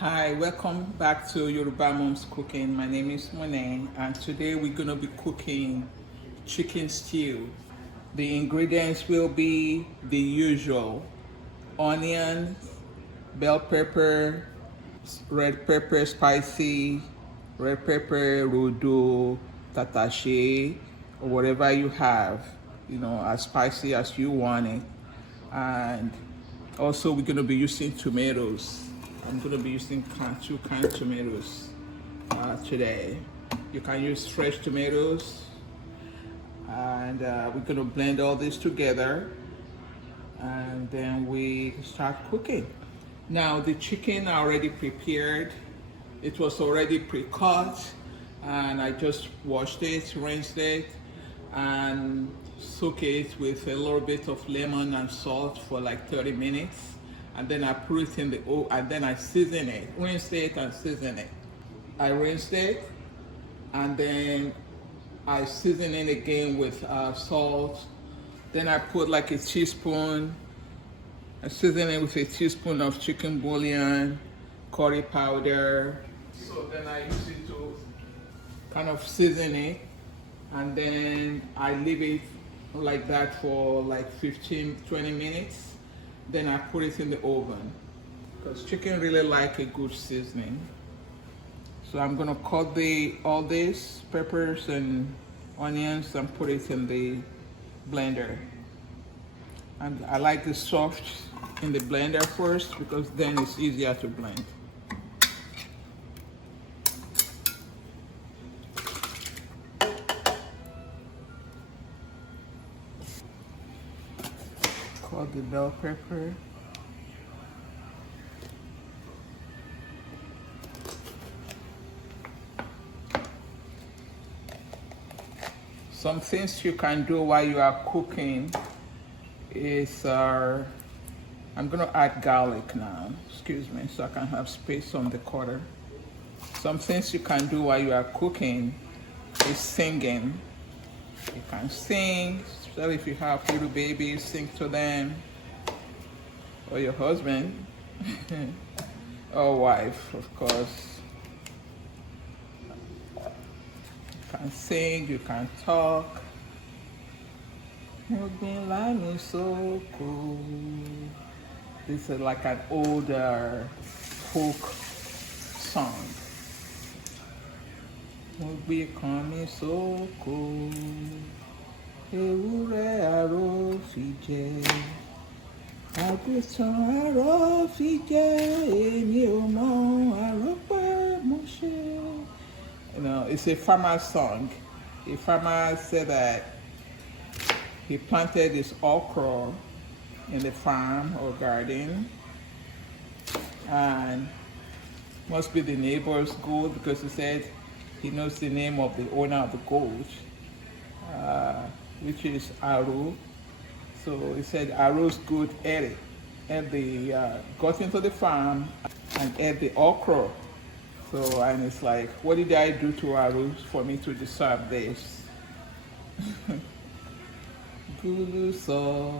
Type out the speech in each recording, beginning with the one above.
Hi, welcome back to Yoruba Mom's Cooking. My name is Monet, and today we're going to be cooking chicken stew. The ingredients will be the usual: onion, bell pepper, red pepper spicy, red pepper, rodo, tatache, or whatever you have, as spicy as you want it. And also we're going to be using tomatoes. I'm going to be using two canned tomatoes today. You can use fresh tomatoes, and we're going to blend all this together, and then we start cooking. Now the chicken already prepared. It was already pre-cut, and I just washed it, rinsed it, and soak it with a little bit of lemon and salt for like 30 minutes. And then I put it in the oven, and then I season it, rinse it and season it. I rinsed it, and then I season it again with salt. Then I put like a teaspoon, I season it with a teaspoon of chicken bouillon, curry powder. So then I use it to kind of season it, and then I leave it like that for like 15-20 minutes. Then I put it in the oven because chicken really like a good seasoning. So I'm gonna cut all these peppers and onions and put it in the blender. And I like the soft in the blender first because then it's easier to blend. Cut the bell pepper. Some things you can do while you are cooking is I'm gonna add garlic now. Excuse me, so I can have space on the cutter. Some things you can do while you are cooking is singing. You can sing, especially if you have little babies, sing to them, or your husband, or wife, of course. You can sing, you can talk. You've been like me so cool. This is like an older folk song. You've become me so cool. Ewúrẹ́ aró fi jẹ, àgùntàn aró fi jẹ, èmi ò mọ aró pé mo ṣe. It's a farmer's song. A farmer said that he planted his okra in the farm or garden, and must be the neighbor's goat because he said he knows the name of the owner of the goat, which is Aru. So he said Aru's goat ate it, got into the farm and ate the okra. So, and it's like, what did I do to Aru for me to deserve this? Gulu so,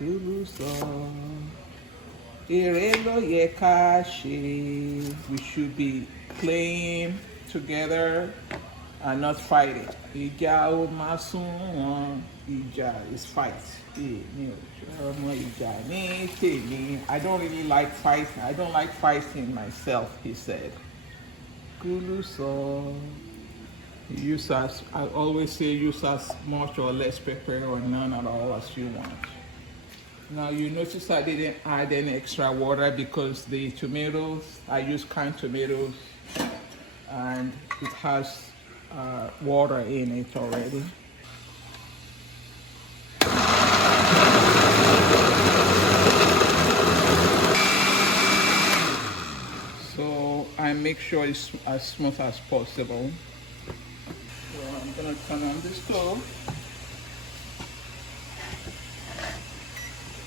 Gulu so, Irelo yekashi. We should be playing together and not fighting. Ija o masun, ija is fight. I don't really like fighting. I don't like fighting myself, he said. Gulu so. I always say use as much or less pepper or none at all as you want. Now you notice I didn't add any extra water because the tomatoes, I use canned tomatoes, and it has water in it already. So I make sure it's as smooth as possible. So I'm gonna turn on the stove.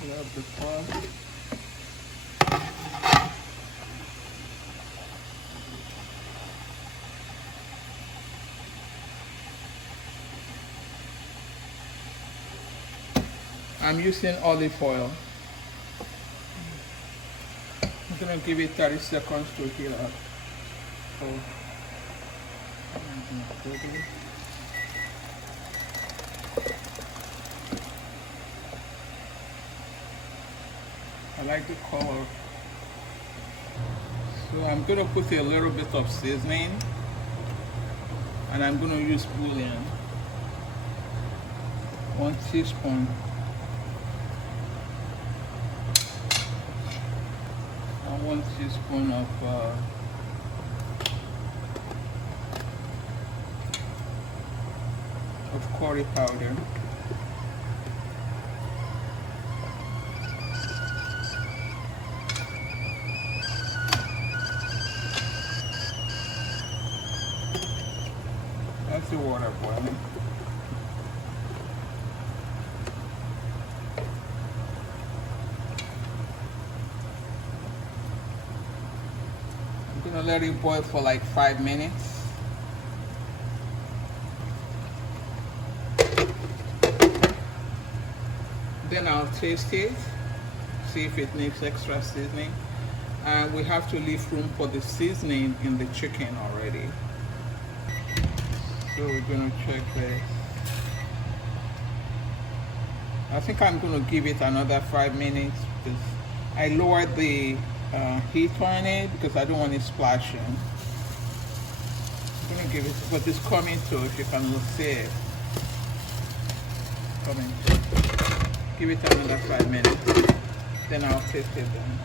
Grab the pot. I'm using olive oil. I'm gonna give it 30 seconds to heat up. So, I like the color. So I'm gonna put a little bit of seasoning, and I'm gonna use bouillon. 1 teaspoon. And 1 teaspoon of curry powder. That's the water boiling. I'm gonna let it boil for like 5 minutes. Then I'll taste it, see if it needs extra seasoning. And we have to leave room for the seasoning in the chicken already. So we're gonna check this. I think I'm gonna give it another 5 minutes because I lowered the heat on it because I don't want it splashing. I'm gonna give it, but it's coming to, if you can see it. Coming to. Give it another 5 minutes. Then I'll taste it then.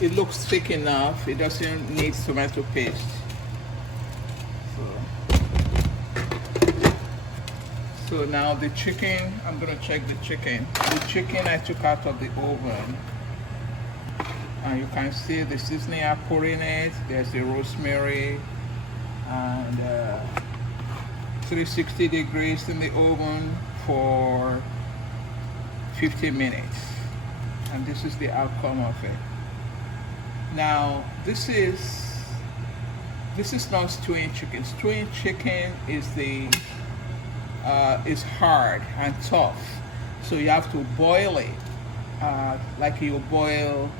It looks thick enough. It doesn't need tomato paste. So now the chicken, I'm gonna check the chicken. The chicken I took out of the oven. And you can see the seasoning I put in it. There's the rosemary and 360 degrees in the oven for 15 minutes. And this is the outcome of it. Now this is not stewing chicken. Stewing chicken is hard and tough, so you have to boil it like you boil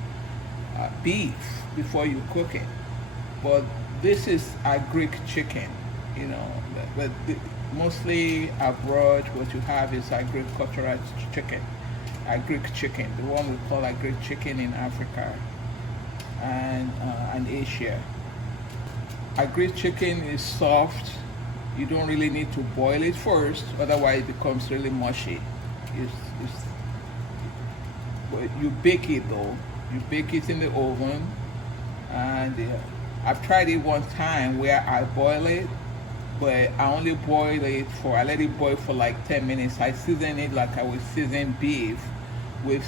beef before you cook it. But this is a Greek chicken, you know. But mostly abroad, what you have is agricultural chicken, a Greek chicken, the one we call a Greek chicken in Africa and Asia. A Greek chicken is soft. You don't really need to boil it first, otherwise it becomes really mushy. But you bake it though. You bake it in the oven, and I've tried it one time where I boil it, but I only boil it I let it boil for like 10 minutes. I season it like I would season beef with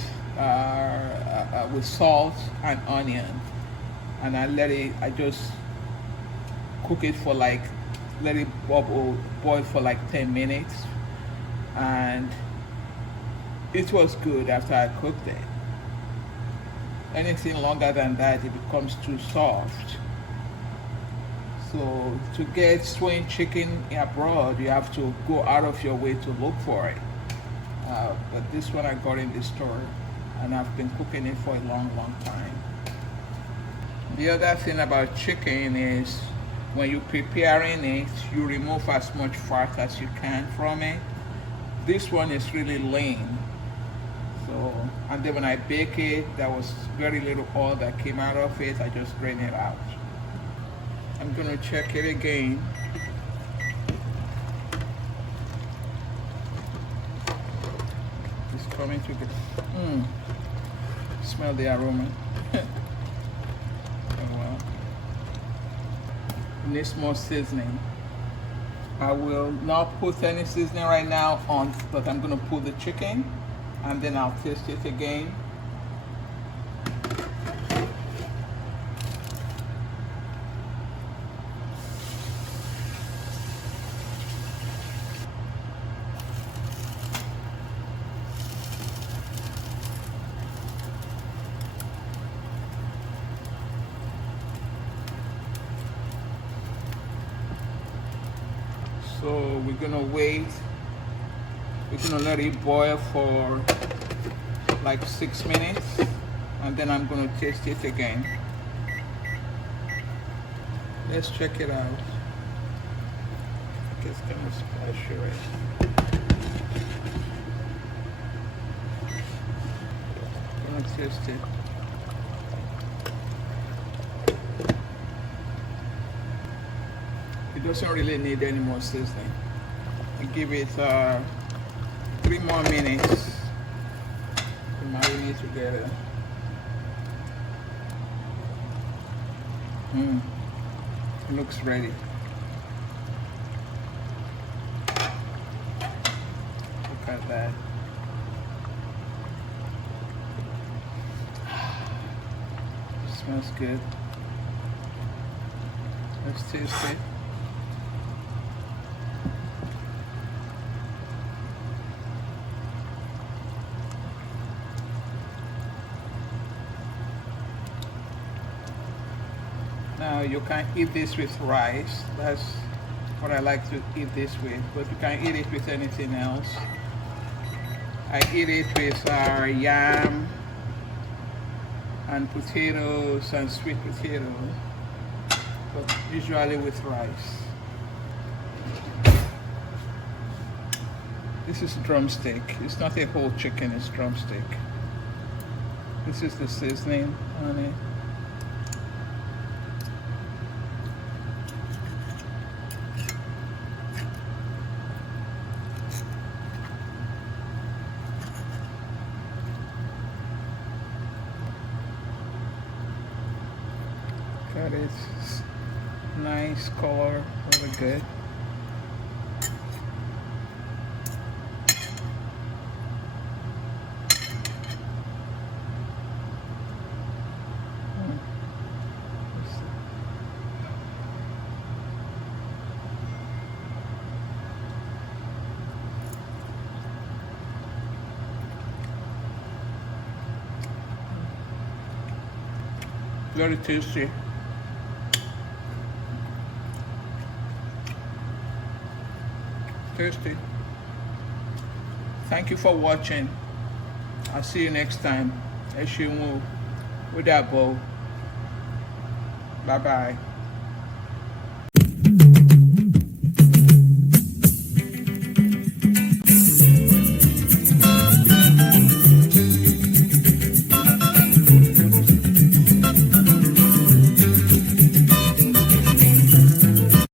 salt and onion, and I just cook it for like, let it boil for like 10 minutes, and it was good after I cooked it. Anything longer than that, it becomes too soft. So to get stewing chicken abroad, you have to go out of your way to look for it. But this one I got in the store, and I've been cooking it for a long time. The other thing about chicken is when you're preparing it, you remove as much fat as you can from it. This one is really lean. So, and then when I bake it, there was very little oil that came out of it. I just drain it out. I'm gonna check it again. It's coming to the, smell the aroma. Needs more seasoning. I will not put any seasoning right now on, but I'm going to put the chicken and then I'll taste it again. So we're gonna wait. We're gonna let it boil for like 6 minutes. and then I'm going to taste it again. Let's check it out. I guess I'm going to splash it. I'm going to taste it. It doesn't really need any more seasoning. I give it 3 more minutes to marinate together. It looks ready. Look at that. It smells good. Let's taste it. Now you can eat this with rice. That's what I like to eat this with, but you can eat it with anything else. I eat it with yam and potatoes and sweet potatoes, but usually with rice. This is drumstick. It's not a whole chicken, it's drumstick. This is the seasoning on it. Got it. Nice color, really good. Very tasty. Tasty. Thank you for watching. I'll see you next time. Ẹ ṣeun o. Ó dàbọ̀. Bye bye.